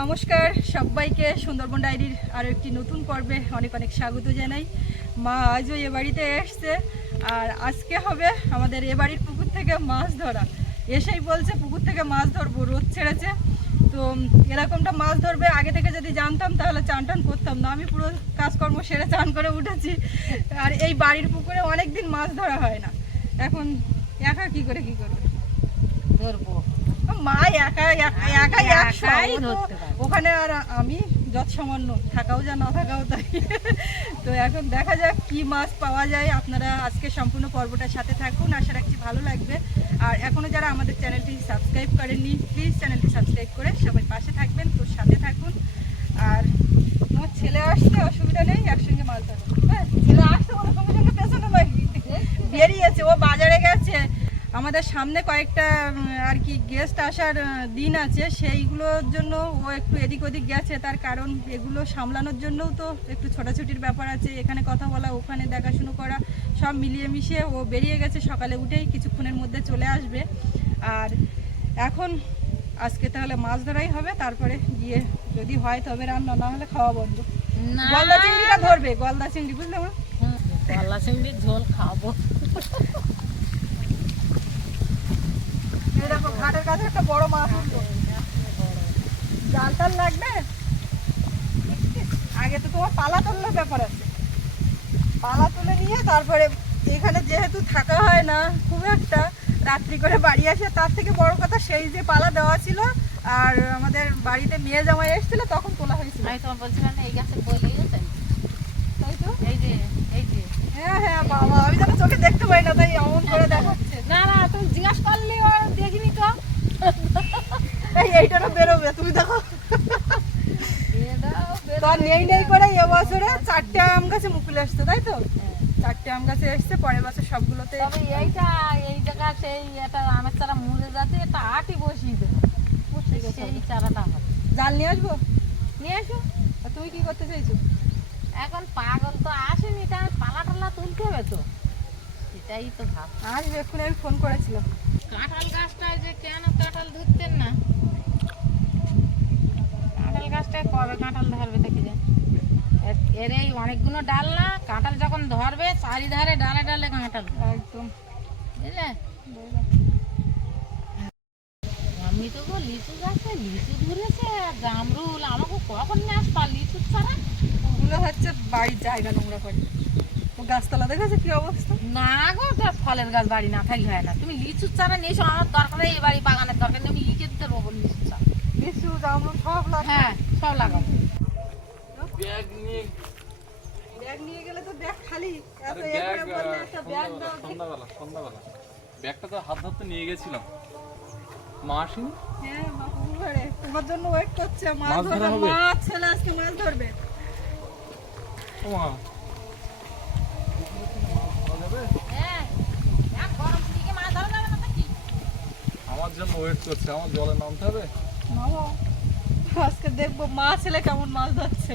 নমস্কার সবাইকে সুন্দরবন ডায়েরির আরও একটি নতুন পর্বে অনেক অনেক স্বাগত জানাই। মা আজও এ বাড়িতে এসছে আর আজকে হবে আমাদের এ বাড়ির পুকুর থেকে মাছ ধরা। এসেই বলছে পুকুর থেকে মাছ ধরবো, রোদ ছেড়েছে তো এরকমটা মাছ ধরবে। আগে থেকে যদি জানতাম তাহলে চান টান করতাম না, আমি পুরো কাজকর্ম সেরে চান করে উঠেছি। আর এই বাড়ির পুকুরে অনেক দিন মাছ ধরা হয় না, এখন একা কি করে ধরবো। মা একাই ওখানে, আর আমি যত সামান্য থাকাও যা না থাকাও তাই। তো এখন দেখা যাক কি মাছ পাওয়া যায়। আপনারা আজকে সম্পূর্ণ পর্বটার সাথে থাকুন, আশা রাখছি ভালো লাগবে। আর এখনও যারা আমাদের চ্যানেলটি সাবস্ক্রাইব করেননি প্লিজ চ্যানেলটি সাবস্ক্রাইব করে সবাই পাশে থাকবেন, তো সাথে থাকুন। আর তোমার ছেলে আসছে, অসুবিধা নেই, একসঙ্গে মাছ ধরবো। হ্যাঁ, ছেলে আসছে ওর সঙ্গে সঙ্গে পেছনে বেরিয়েছে, ও বাজারে গেছে। আমাদের সামনে কয়েকটা আর কি গেস্ট আসার দিন আছে, সেইগুলোর জন্য ও একটু এদিক ওদিক গেছে। তার কারণ এগুলো সামলানোর জন্যও তো একটু ছোটাছুটির ব্যাপার আছে, এখানে কথা বলা ওখানে দেখাশুনো করা, সব মিলিয়ে মিশিয়ে ও বেরিয়ে গেছে। সকালে উঠেই কিছুক্ষণের মধ্যে চলে আসবে। আর এখন আজকে তাহলে মাছ ধরাই হবে, তারপরে গিয়ে যদি হয় তবে রান্না, না হলে খাওয়া বন্ধ। গলদা চিংড়িটা ধরবে, গলদা চিংড়ি, বুঝলে মা? গলদা চিংড়ির ঝোল খাবো। দেখো ঘাটের কাছে একটা বড় মাছ উঠলো, জাল টাল লাগবে। আগে তো তোমার পালা তোলার ব্যাপার আছে, পালা তুলে নিয়ে তারপরে এখানে যেহেতু থাকা হয় না খুব একটা, রাত্রি করে বাড়ি আসে। তার থেকে বড় কথা সেই যে পালা দেওয়া ছিল আর আমাদের বাড়িতে মেয়ে জামাই এসেছিল তখন তোলা হয়েছিল। আমি তোমার বলছিলাম না এই গাছে বলে গেছেন, তাই তো? এই যে হ্যাঁ হ্যাঁ বাবা, আমি যেন চোখে দেখতে পাই না তাই এমন করে দেখাচ্ছে। না তুমি জিজ্ঞাসা করলে আর দেখিনি তো। এইটা বেরোবে, তুমি দেখো। তার নেই করে এবছরে 4টে আম গাছে মুকুল আসছে, তাই তো? 4টে আম গাছে এসছে, পরের বছর সবগুলোতে। তবে এই জায়গা সেই এটা আমের চারা মুড়ে যাচ্ছে, এটা আটই বসিয়ে দেবো, সেই চারাটা হবে। জাল নিয়ে আসবো, নিয়ে আসো। আর তুমি কি করতে চাইছো? এখন পাগল তো আসেনি, তাই পালা টালা তুলতে হবে তো, সেটাই তো ভাব। আজ এক্ষুনি আমি ফোন করেছিলাম। কাঁঠাল গাছটায় যে কেন কাঁঠাল ধরতেন না, কাঁঠাল গাছটায় কবে কাঁঠাল ধরবে দেখি যে এর এই অনেকগুলো ডাল না, কাঁঠাল যখন ধরবে চারিধারে ডালে ডালে কাঁঠাল একদম, বুঝলে। আমি তো গো লিচু গাছে লিচু ধরেছে, জামরুল, আমাকে কখন নিয়ে আসবা লিচু ছাড়া। ওগুলো হচ্ছে বাড়ির জায়গা নোংরা করে। ও গাছতলা দেখেছে কি অবস্থা? না গো, ফলের গাছ বাড়ি না থাকলে হয় না। তুমি লিচুর চারা নিয়েছো, আমার দরকার এই বাড়ি বাগানের দরকার নেই, আমি লিচে দিতে পারবো লিচুর চারা। লিচু জামরুল সব লাগে। হ্যাঁ সব লাগাবো। ব্যাগ নিয়ে গেলে তো ব্যাগ খালি, এত একবারে বললে একটা ব্যাগ দাও। সন্ধ্যাবেলা ব্যাগটা তো হাত ধরতে নিয়ে গেছিলাম, মা আসেনি। হ্যাঁ মা পুকুর ঘরে তোমার জন্য ওয়েট করছে, মাছ মাছ ধরা ধরবে। হবে? মাছ ছেলে আজকে মাছ ধরবে। ও মা, হ্যাঁ গরম দিকে মাছ ধরা যাবে না তো কি? আমার জন্য ওয়েট করছে, আমার জলে নামতে হবে। মামা আজকে দেখবো মা ছেলে কেমন মাছ ধরছে।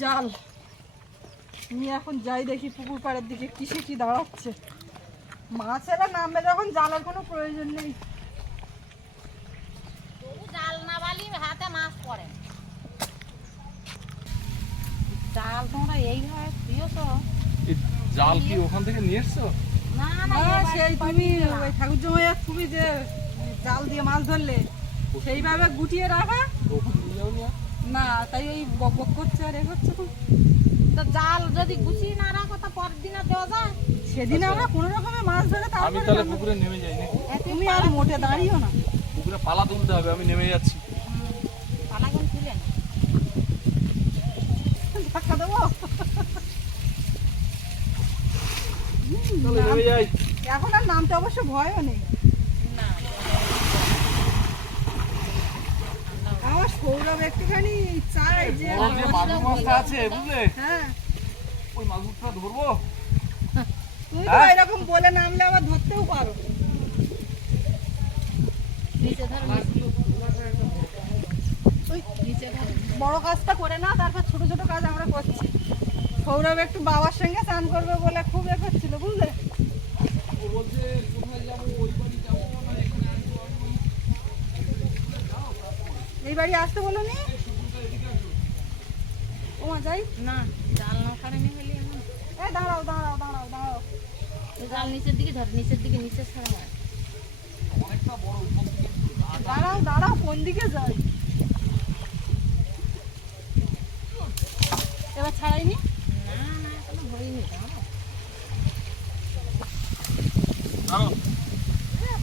জাল নিয়ে এখন যাই দেখি পুকুর পাড়ের দিকে কিসে কি দাঁড়াচ্ছে। মাছেরা নামবে যখন জালের কোনো প্রয়োজন নেই। তবু জাল না বালি হাতে মাছ পড়ে। জাল তোমরা এইভাবে দিয়েছো? এই জাল কি ওখান থেকে নিয়ে এসছো? না সেই তুমি ওই ঠাকুর জমাইয়া তুমি যে জাল দিয়ে মাছ ধরলে সেইভাবে গুটিয়ে রাখা ওখানে নিয়ে যাও না। না, তাই ওই বক বক করছে আর এ করছে। তো জাল যদি গুছিয়ে না রাখো তা পরের দিন আর দেওয়া যায়? সেদিন আমরা কোনো রকমে মাছ ধরে আমি তারপরে তাহলে পুকুরে নেমে যাই নাকি? তুমি আর মোটে দাঁড়িও না, পুকুরে পালা তুলতে হবে, আমি নেমে যাচ্ছি। পালাগুন তুলে না। ধাক্কা দেবো। তাহলে নেমে যাই। এখন আর নামতে অবশ্য ভয়ও নেই। না আমার সৌরভ একটুখানি চাই যে বড় যে মাগুর মাছটা আছে বুঝলে, হ্যাঁ ওই মাগুরটা ধরবো। তুমি তো এরকম বলে নামলে আবার ধরতেও পারো। নিচে ধর, নিচে ধর। বড় কাজটা করে না, তারপর ছোট ছোট কাজ আমরা করছি। সৌরভ একটু বাবার সঙ্গে স্নান করবে বলে খুব এ করছিল, বুঝলে। এই বাড়ি আসতে বলো নি? ও মা যাই। না জাল না ওখানে নিয়ে গেলি এখন এই দাঁড়াও দাঁড়াও দাঁড়াও দাঁড়াও। জাল নিচের দিকে ধর, নিচের দিকে, নিচের ছাড়া হয়। অনেকটা বড় উপর থেকে দাঁড়াও দাঁড়াও, কোন দিকে যাই? এবার ছাড়াইনি? না না এখনো হয়নি তো। আরো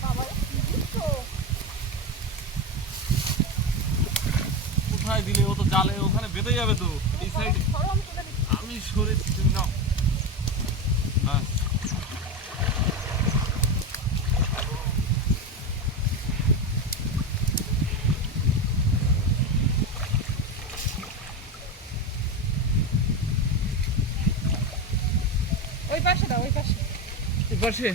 বাবা কি দিচ্ছো? কোথায় দিলে? ও তো জালে ওখানে বেঁধে যাবে তো এই সাইডে। সরো, আমি তুলে দিচ্ছি। আমি সরেছি, তুমি নাও। হ্যাঁ ওই পাশে দাও, ওই পাশে। পাশে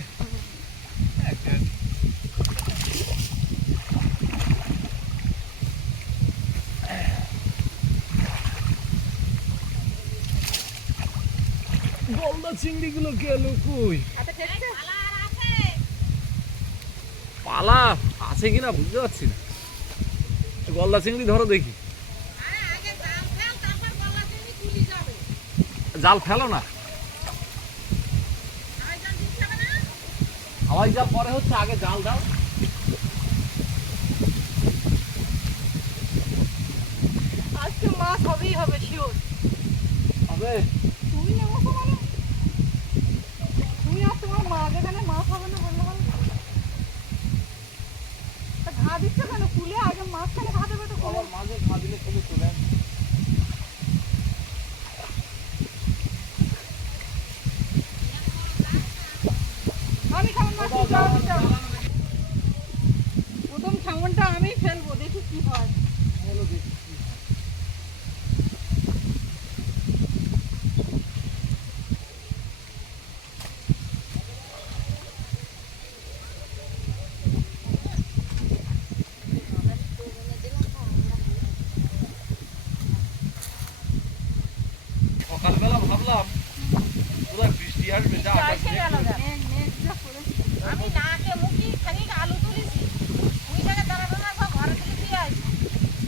গলদা চিংড়ি গুলো গেল কই? হাতে ঠেকছে? পালা আছে কিনা বুঝতে পারছি না। গলদা চিংড়ি ধরো দেখি। জাল ফেলো না, হাওয়াই জাল পরে হচ্ছে, আগে জাল দাও। আজকে মাছ হবেই হবে, শিওর। হবে তুমি নেবো মানে? তুমি আর তোমার মা, যেখানে মাছ হবে না বললে হবে? তা ঘা দিচ্ছ কেন? ফুলে আগে মাছখানে ঘা দেবে তো ফুলে। আবার মাঝে ঘা দিলে খুলে চলে আসবে। আমি কেমন মাছ প্রথম খামনটা আমি ফেলবো, দেখি কি হয়। সকালবেলা ভাবলাম পুরো বৃষ্টি আসবে, যা আকাশ এসে গেল মেঘ যা। মেঘ মেঘ যা করেছে। আমি নাকে মুখি খানিক আলু তুলেছি, ওই জায়গায় দাঁড়ানো না সব ঘরে তুলে দিয়ে আসি।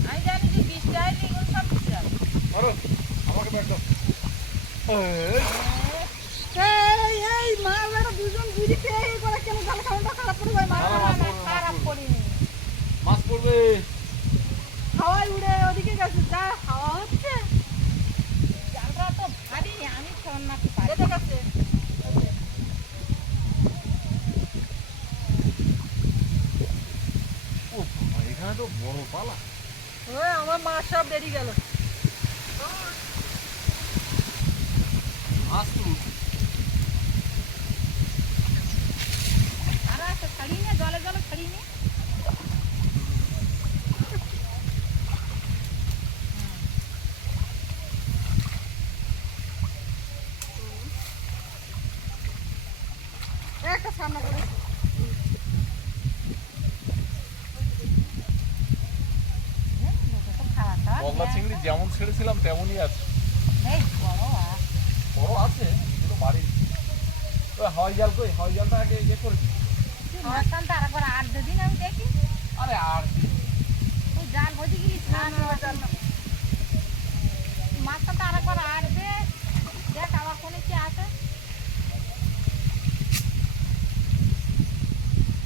আমি জানি যে বৃষ্টি আসলে এগুলো সব বৃষ্টি যাবে। করো, আমাকে ব্যাগ দাও। এই মা বেটা দুজন বুঝি পেয়ে এই করে কেন জাল খাওয়াটা খারাপ করে যায়? মাছ না, না, খাওয়া মাছ না। পড়বে, খারাপ করিনি। মাছ পড়বে। হাওয়ায় উড়ে ওদিকে গেছে, যা হাওয়া হচ্ছে। জালটা তো ভারী, আমি ফোন নাকি পারি। যেতে গেছে। ও বাবা, এখানে তো বড় পালা। ওই আমার মাছ সব বেরিয়ে গেল। মাছ তো উঠবে। আর একটা ছাড়িয়ে নে, জলে জলে ছাড়িয়ে নে। একটা সামনে করে। গলদা চিংড়ি যেমন ছেড়েছিলাম তেমনই আছে। এই বড় আর বড় আছে, এগুলো বাড়ি। ওই হাওয়াই জাল কই? হাওয়াই জালটা আগে ইয়ে করে দিই। মাঝখান তো আরেকবার আট দিন আমি দেখি। আরে আর কি? তুই জাল ভজি গেলিস না? মাঝখান তো আরেকবার আট দে, দেখ আবার কোনো কি আছে।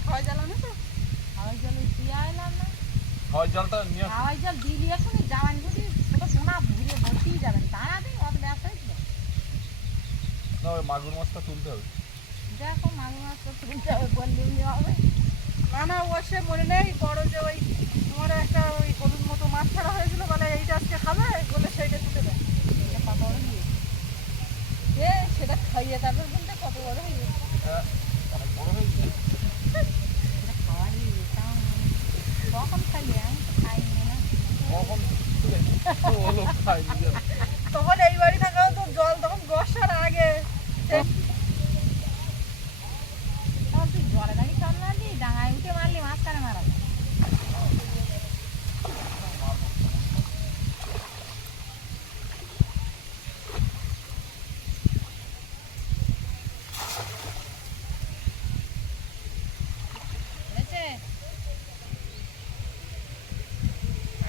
হাওয়াই জ্বালানো তো? হাওয়াই জল দিয়ে এলাম না। হাওয়াই জালটা নিয়ে আসো। হাওয়াই জল দিলি এখন যাওয়ান যদি ছোটো সোনা ঘুরে ভর্তিই যাবেন, তারা দিন অত ব্যস্ত হয়েছিল। না, ওই মাগুর মাছটা তুলতে হবে। দেখো মাঝে মাঝে তো তুলতে হবে, বললেই হবে। না না, ও সে মনে নেই বড় যে ওই তোমার একটা ওই হলুদ মতো মাছ ছাড়া হয়েছিল, বলে এইটা আজকে খাবে বলে সেইটা তুলে দেয়। এটা কত বড় হয়ে এ সেটা খাইয়ে তারপর বলতে কত বড় হয়ে গেছে। হ্যাঁ, অনেক বড় হয়েছে। এটা খাওয়া হয়ে যেতাম কখন খাইলে, আমি তো খাইনি না। কখন তুলে? ও লোক খায় নিজের। তখন এই বাড়ি থাকাও তো জল তখন বর্ষার আগে। তখন তুই জলে দাঁড়িয়ে চল না দি, ডাঙায় উঠে মারলি মাছ কানে মারা যায়। বুঝেছে?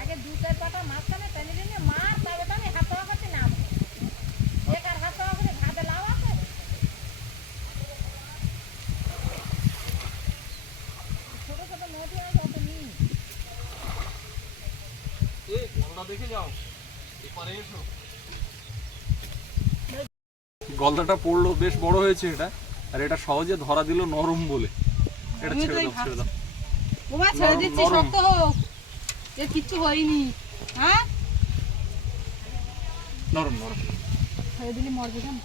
আগে গলদা দেখে যাও, এপারে এসো। গলদাটা পড়লো, বেশ বড় হয়েছে এটা, আর এটা সহজে ধরা দিল নরম বলে। এটা আমি তো ছেড়ে এই দাও, ছেড়ে দাও। ওমা ছেড়ে দিচ্ছি, নরম। শক্ত হোক, এর কিচ্ছু হয়নি। হ্যাঁ নরম নরম। ছেড়ে দিলে মরবে কেন?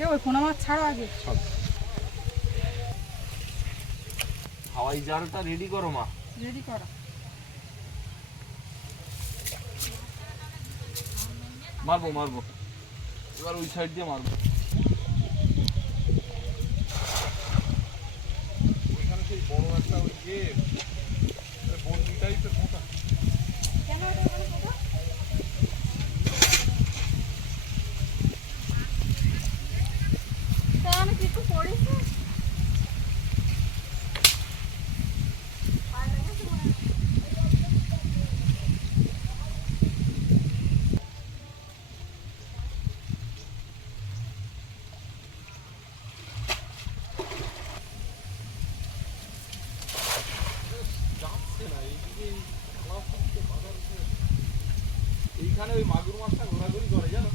এ ওই পোনা মাছ ছাড়ো আগে। হাওয়াই জালটা রেডি করো মা। রেডি করা। মারবো মারবো, এবার ওই সাইড দিয়ে মারবো। ওইখানে সেই বড় একটা ওই যে বন্ডি টাইপের মোটা। কেন এটা ওখানে কোথা? তা আমি কিছু করিনি। এইখানে ওই মাগুর মাছটা ঘোরাঘুরি করে জানো।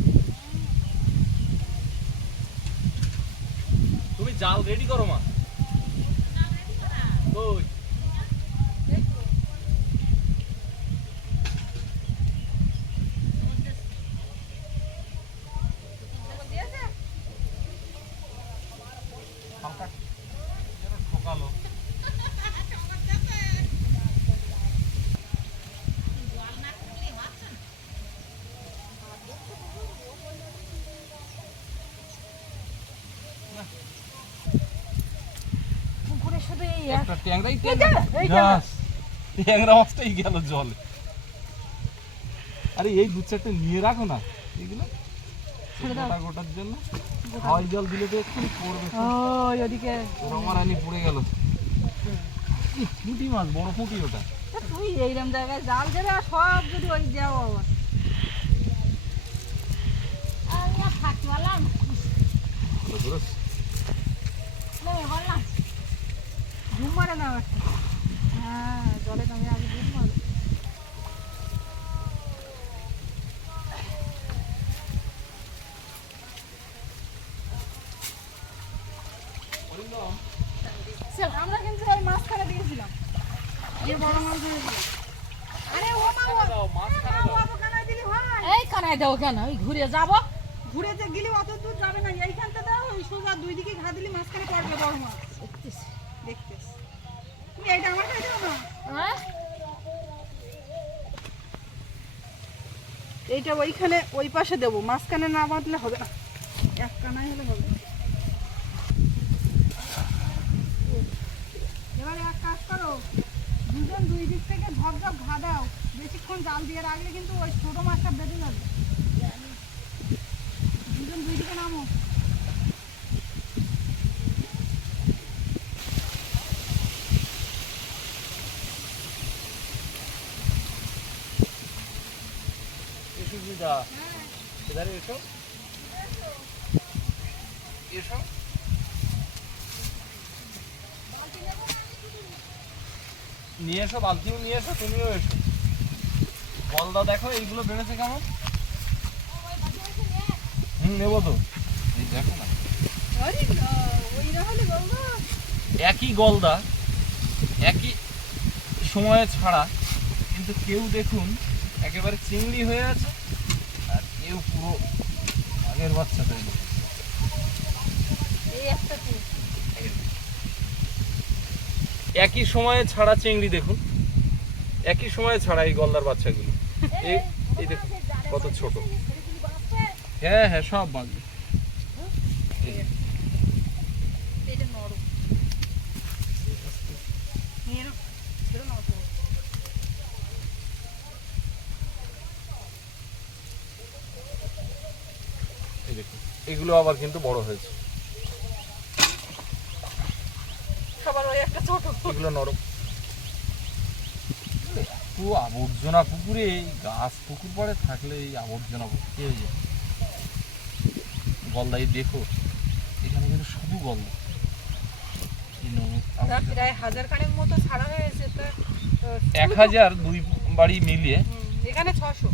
তুমি জাল রেডি করো মা। ওই হালকা যেন ঠকালো। পুকুরে শুধু এই একটা ট্যাংরাই এইটা, এইটা। ট্যাংরা মাছটাই গেল জলে। আরে এই দু চারটে নিয়ে রাখো না এগুলো ছেড়ে দাও। গোটা গোটার জন্য। হাওয়াই জল দিলে তো একটু পড়বে। ওই ওদিকে রমারানি পড়ে গেল। পুঁটি মাছ, বড় পুঁটি ওটা। তুই এইরকম জায়গায় জাল দেবে আর সব যদি ওই দেওয়া আবার থাকতে পারলাম বললাম ঘুম মারে না একটা। হ্যাঁ জলে তুমি আগে ঘুম মারো। আমরা কিন্তু ওই মাছখানে দিয়েছিলাম, যে বড় মাছ ধরেছিলাম। আরে ও মা অত কানায় দিলি হয়? এই কানায় দাও কেন? ওই ঘুরে যাবো। ঘুরে যে গেলে অত দূর যাবে না, এইখানটা দাও, ওই সোজা দুই দিকে ঘা দিলে মাঝখানে পড়বে বড় মাছ। দেখতেছি তুমি এইটা আমার কাছে দাও না, হ্যাঁ এইটা ওইখানে ওই পাশে দেবো, মাঝখানে না বাঁধলে হবে না, এক কানায় হলে হবে না। এবারে এক কাজ করো, দুজন দুই দিক থেকে ঝপ ঝপ ঘা দাও, বেশিক্ষণ জাল দিয়ে রাখলে কিন্তু ওই ছোট মাছটা বেঁধে যাবে। দুজন দুই দিকে নামো। সুবিধা এধারে এসো, এসো। নিয়ে এসো, বালতিও নিয়ে এসো, তুমিও এসো। গলদা দেখো এইগুলো বেড়েছে কেমন। নেবো তো, এই দেখো না। একই গলদা একই সময়ে ছাড়া, কিন্তু কেউ দেখুন একেবারে চিংড়ি হয়ে আছে, আর কেউ পুরো আগের বাচ্চা তৈরি। একই সময়ে ছাড়া চিংড়ি দেখুন, একই সময়ে ছাড়া এই গলদার বাচ্চাগুলো। এই দেখুন কত ছোট। হ্যাঁ হ্যাঁ সব বাঁচবে। এই দেখুন এগুলো আবার কিন্তু বড় হয়েছে, সবার ওই একটা ছোট। এগুলো নরম। একটু আবর্জনা পুকুরে, এই গাছ পুকুর পরে থাকলে এই আবর্জনা ভর্তি হয়ে যায়। গলদাই দেখো এখানে কিন্তু শুধু গলদা। প্রায় 1000 খানেক মতো ছাড়া হয়েছে তো। 1000 দুই বাড়ি মিলিয়ে এখানে 600।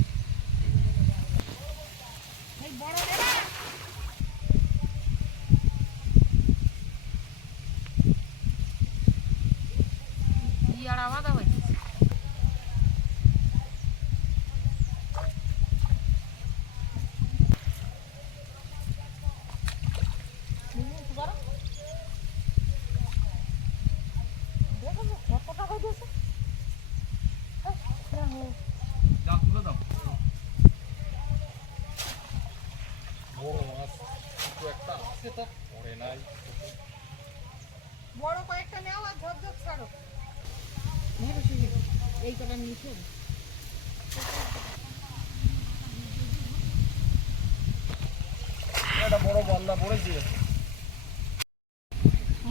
এই বড় নেবা ইয়ার আওয়াজ হচ্ছে জাল তুলে দাও। বড় মাছ কিন্তু একটা আছে, তা পড়ে নাই। বড় কয়েকটা নাও আর ঝরঝর ছাড়ো। এই কটা নিচে এটা বড় গলদা পড়েছে।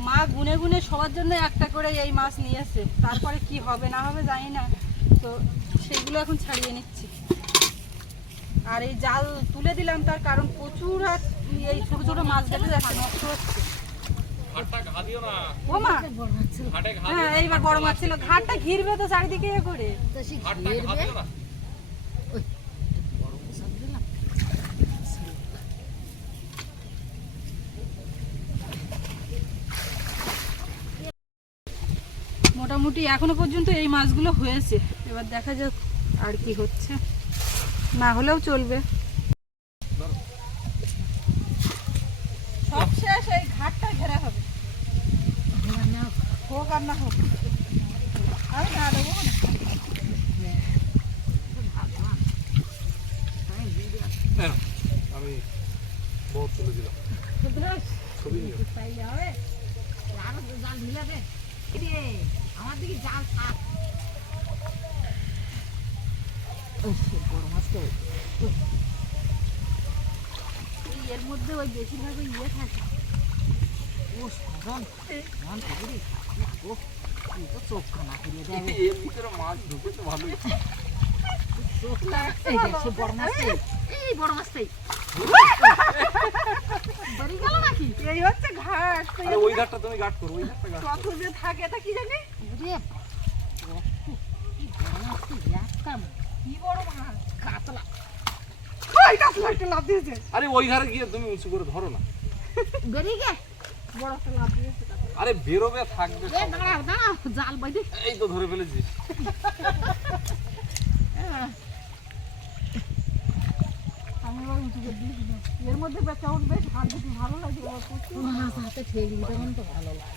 মা গুনে গুনে সবার জন্য একটা করে এই মাছ নিয়েছে, তারপরে কি হবে না হবে জানি না, তো সেগুলো এখন ছাড়িয়ে নিচ্ছি। আর এই জাল তুলে দিলাম তার কারণ প্রচুর আর এই ছোট ছোট মাছ দেখে যাচ্ছে, নষ্ট হচ্ছে। ঘাটটা ঘা দিও না, ও মা, বড় মাছ ছিল ঘাটে ঘা হ্যাঁ এইবার বড় মাছ ছিল, ঘাটটা ঘিরবে তো চারিদিকে এ করে। তো সে ঘাটটা ঘা ঘিরবে দিও না। বড় পোশাক দিলাম মোটামুটি এখনো পর্যন্ত এই মাছগুলো হয়েছে, এবার দেখা যাক আর কি হচ্ছে, না হলেও চলবে। সব শেষ, এই ঘাটটা ঘেরা হবে, হোক আর না হোক। আমি না দেবো না। আমি বহুত তুলে দিলাম। ছবি নিও। পাইলে হবে আরো জাল ঢিলা দে রে আমার দিকে জাল থাক বড় মাছ তো এর মধ্যে ওই বেশিরভাগ ওই ইয়ে থাকে। ও সরন মন করে ও তুই তো চোখ কানা করে দেবে এর ভিতরে মাছ ঢুকে তো ভালোই। চোখ লাগছে সে বড় মাছ এই বড় মাছটাই বাড়ি গেল নাকি এই হচ্ছে ঘাট। তো আরে ওই ঘাটটা তুমি ঘাট করো, ওই ঘাটটা ঘাট কত করো। যে থাকে তা কি জানি। রে কি বড় মাছ তুই একটা কি বড় মাছ, কাতলা ওই কাতলা একটা লাফ দিয়েছে, আরে ওই ঘাটে গিয়ে তুমি উঁচু করে ধরো না। বেরিয়ে গে বড় একটা লাফ দিয়েছে কাতলা। আরে বেরোবে থাকবে এ সব। দাঁড়াও দাঁড়াও জাল বাইরে এই তো ধরে ফেলেছিস। আমি এবার উঁচু করে দিয়েছিলাম, এর মধ্যে কেমন বেশ হাত দিতে ভালো লাগে, আবার প্রচুর মাছ হাতে ঠেলি তখন তো ভালো লাগে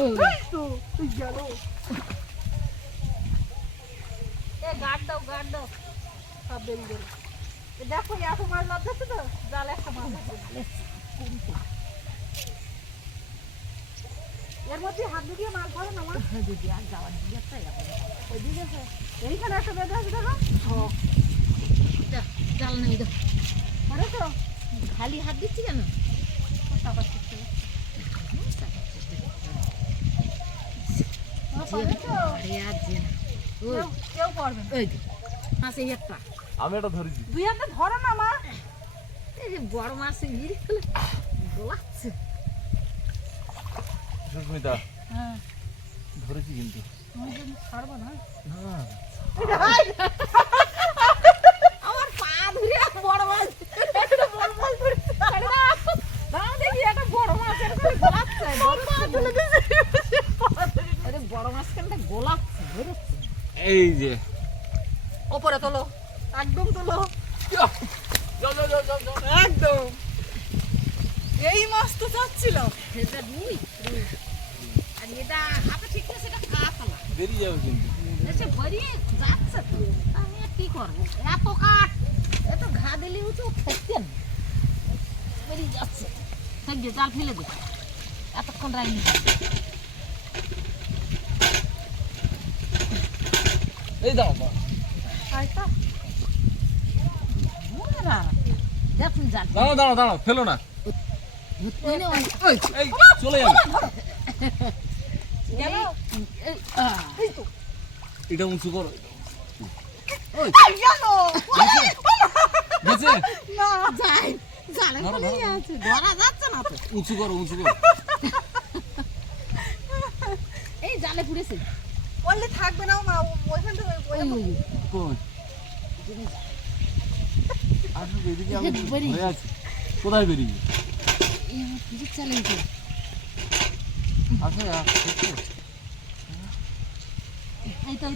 এই তো তুই গেল। এ গার্ড দাও, গার্ড দাও, সব বেরিয়ে গেল। এ দেখো এত মাছ লাভ দিচ্ছে তো, জাল একটা মাছ আছে। এর মধ্যে হাত ঢুকিয়ে মাছ ধরে না আমার। যদি আর যাওয়ার দিকে ওইদিকে আছে, এইখানে একটা বেঁধে আছে দেখো, জাল নেই তো মানে তো খালি হাত দিচ্ছি কেন চাপার চেষ্টা করো। পারেছো? আরে আর যে না ওই কেউ পারবে না। ওই যে মাছ এই একটা আমি এটা ধরেছি। দুই হাতে ধরো না মা। এই যে বড় মাছ গিরি খেলে গোলাচ্ছে সুস্মিতা হ্যাঁ, ধরেছি কিন্তু। তুমি যদি ছাড়বো না। আমার পা ধরে বড় মাছ বড় মাছ ধরেছে। দাঁড়াও দেখি, একটা বড় মাছ এরকম গোলাচ্ছে। আরে বড় মাছ কেনটা গোলাচ্ছে ধরেছে এই যে ওপরে তোলো, একদম তোলো, যাও, যাও, যাও, যাও, যাও। একদম। এই মাছ তো চাচ্ছিল। এটা রুই রুই আর এটা হাতে ঠিক আছে এটা কাতলা বেরিয়ে যাবে কিন্তু। এসে বেরিয়ে যাচ্ছে তো আমি আর কি করবো এত কাঠ এত ঘা দিলেও তো থাকতেন বেরিয়ে যাচ্ছে থাকবে জাল ফেলে দে এতক্ষণ রাইনি এই দাও দাও। আয়তা, না দেখুন জাল দাঁড়াও দাঁড়াও দাঁড়াও, ফেলো না। এই চলে যাবে। গেল। এই তো। এটা উঁচু করো। গেল। গেছে? না। যাই জালে ধরো, ফেলে ধরো। আছে ধরা যাচ্ছে না তো উঁচু করো, উঁচু করো। এই জাল জালে পুড়েছে বললে থাকবে না মা, ওইখান থেকে ওই ওই কই আসলে এদিকে আমি বেরিয়ে হয়ে আছি। কোথায় বেরিয়ে এই আমার পুজোর চালে উঠে আছে এই তো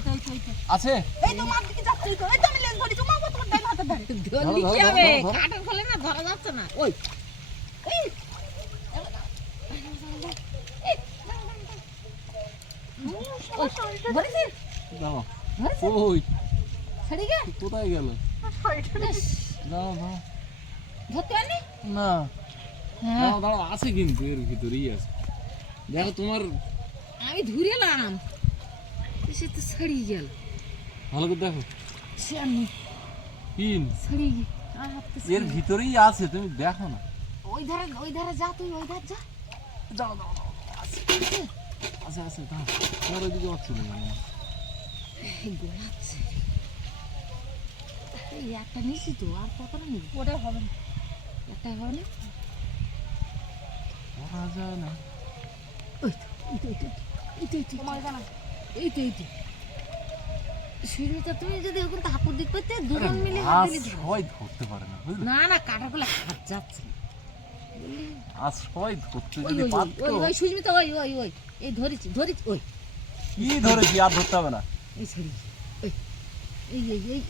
আছে এই তো মার দিকে যাচ্ছে, এই তো আমি লেজ ধরি, তোমার তোমার ডান হাতে ধরে। ধরলি ধরো, কি ধরো, হবে ধরো, ধরো। কাটার ফলে না ধরা যাচ্ছে না ওই এই ধরেছিস দাও ধরেছিস ওই ছেড়ে গে কোথায় গেল দাও দাও ধরতে পারলি না হ্যাঁ দাও দাও আছে কিন্তু এর ভিতরেই আছে দেখো তোমার আমি ধরে এলাম সে তো ছাড়িয়ে গেল ভালো করে দেখো সে আর নেই পিন ছাড়িয়ে গেল আর হাত তো এর ছাড়িয়ে গেল। ভিতরেই আছে তুমি দেখো না ওই ধারে যা তুই ওই ধার যা দাও দাও দাও আছে আছে আছে দাও তোমার ওইদিকে হচ্ছে না এই গোলাচ্ছে এই একটা নিয়েছি তো আর কতটা নিবি ওটা হবে না। একটা হবে না করা যায় না ওই তো তোমার জানা এইটা সুইমিটা তুমি যদি ওখান থেকে হাপুর দিক করতে দুজন মিলে হাত মাছ দিলে ধরো। সবাই ধরতে পারে না বুঝলে না না কাটা গুলো হাত যাচ্ছে না। আজ সবাই ধরতে ওই যদি ওই পারতো ওই ওই সুস্মিতা ওই এই ধরেছি ওই কি ধরেছি আর ধরতে হবে না এই ছড়ি ওই এই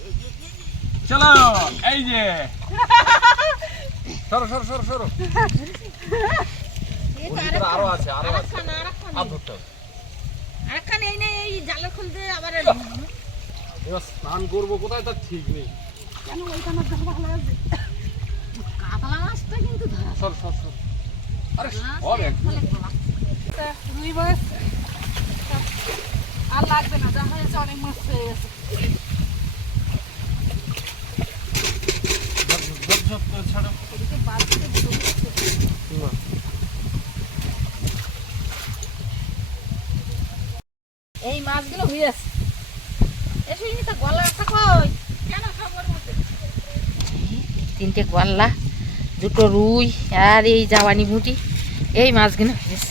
চলো এই যে সরো সরো সরো সরো এই ওর তো ভিতরে আরো আছে আরো আছে আরেকখান আর ধরতে হবে আরেকখান এই নেই এই জালের খুলতে আবার এবার স্নান করবো কোথায় তার ঠিক নেই কেন ওইটা আমার ধরা ভালো আছে। কাতলা মাছটা কিন্তু ধরা সর সর সর আরে মাছ সব এক ফলে গলা। তা রুই মাছ আর লাগবে না, যা হয়েছে অনেক মাছ হয়ে গেছে। ঝপ ঝপ করে ছাড়ো এদিকে বাদ দিয়ে দুটো দিচ্ছে। এই মাছগুলো হয়েছে এসে তো গলা একটা কই কেন খাবার মধ্যে তিনটে গল্লা দুটো রুই আর এই জাওয়ানি মুটি এই মাছগুলো হয়েছে